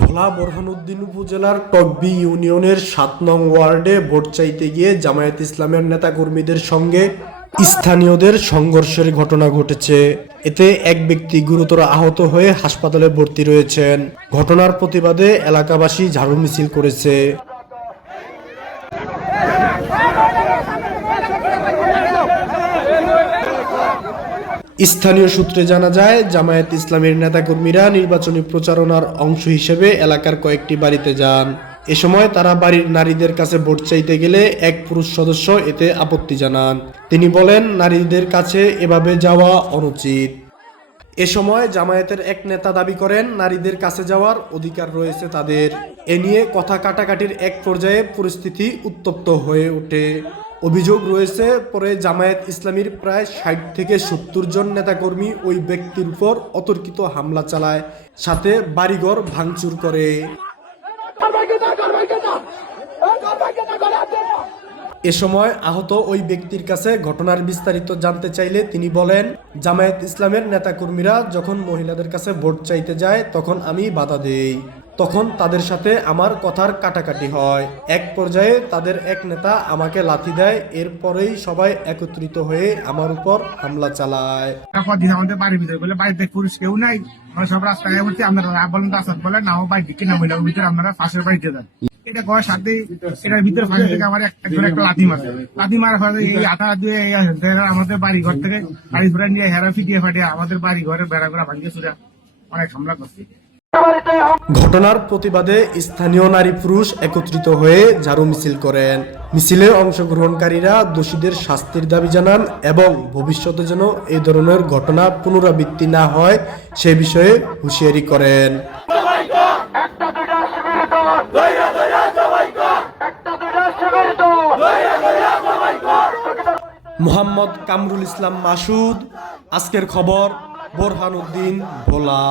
ভোলা বোরহানউদ্দিন উপজেলার টকবি ইউনিয়নের ৭ নং ওয়ার্ডে ভোট চাইতে গিয়ে জামায়াত ইসলামের নেতাকর্মীদের সঙ্গে স্থানীয়দের সংঘর্ষের ঘটনা ঘটেছে। এতে এক ব্যক্তি গুরুতর আহত হয়ে হাসপাতালে ভর্তি রয়েছেন। ঘটনার প্রতিবাদে এলাকাবাসী ঝাড়ু মিছিল করেছে। স্থানীয় সূত্রে জানা যায়, জামায়াত ইসলামের নেতাকর্মীরা নির্বাচনী প্রচারণার অংশ হিসেবে এলাকার কয়েকটি বাড়িতে যান। এ সময় তারা বাড়ির নারীদের কাছে ভোট চাইতে গেলে এক পুরুষ সদস্য এতে আপত্তি জানান। তিনি বলেন, নারীদের কাছে এভাবে যাওয়া অনুচিত। এ সময় জামায়াতের এক নেতা দাবি করেন, নারীদের কাছে যাওয়ার অধিকার রয়েছে তাদের। এ নিয়ে কথা কাটাকাটির এক পর্যায়ে পরিস্থিতি উত্তপ্ত হয়ে ওঠে। অভিযোগ রয়েছে, পরে জামায়াত ইসলামীর প্রায় ৬০ থেকে ৭০ জন নেতাকর্মী ওই ব্যক্তির উপর অতর্কিত হামলা চালায়, সাথে বাড়িঘর ভাঙচুর করে। এ সময় আহত ওই ব্যক্তির কাছে ঘটনার বিস্তারিত জানতে চাইলে তিনি বলেন, জামায়াত ইসলামের নেতাকর্মীরা যখন মহিলাদের কাছে ভোট চাইতে যায় তখন আমি বাধা দেই। তখন তাদের সাথে আমার কথার কাটাকাটি হয়। এক পর্যায়ে তাদের এক নেতা আমাকে লাথি দেয়। এরপরেই সবাই একত্রিত হয়ে আমার উপর হামলা চালায়। আমাদের বাড়ির ভিতরে বলে বাড়িতে পুরুষ কেউ নাই, আমরা সব রাস্তায় বলছি, আপনারা বলেন তো আসাদ বলে না, বাড়ি দিকে না মহিলার ভিতরে আপনারা পাশের বাড়িতে যান। এটা করার সাথে এটার ভিতরে ফাঁসি থেকে আমার একজন একটা লাথি মারে। লাথি মারার ফলে এই আটা দিয়ে আমাদের বাড়ি ঘর থেকে গাড়ি ঘোড়া নিয়ে হেরা ফিটিয়ে ফাটিয়ে আমাদের বাড়ি ঘরের বেড়া ঘোড়া ভাঙিয়ে চুরা অনেক হামলা করছে। ঘটনার প্রতিবাদে স্থানীয় নারী পুরুষ একত্রিত হয়ে ঝাড়ু মিছিল করেন। মিছিলে অংশগ্রহণকারীরা দোষীদের শাস্তির দাবি জানান এবং ভবিষ্যতে যেন এই ধরনের ঘটনা পুনরাবৃত্তি না হয় সে বিষয়ে হুঁশিয়ারি করেন। মোহাম্মদ কামরুল ইসলাম মাসুদ, আজকের খবর, বোরহানউদ্দিন, ভোলা।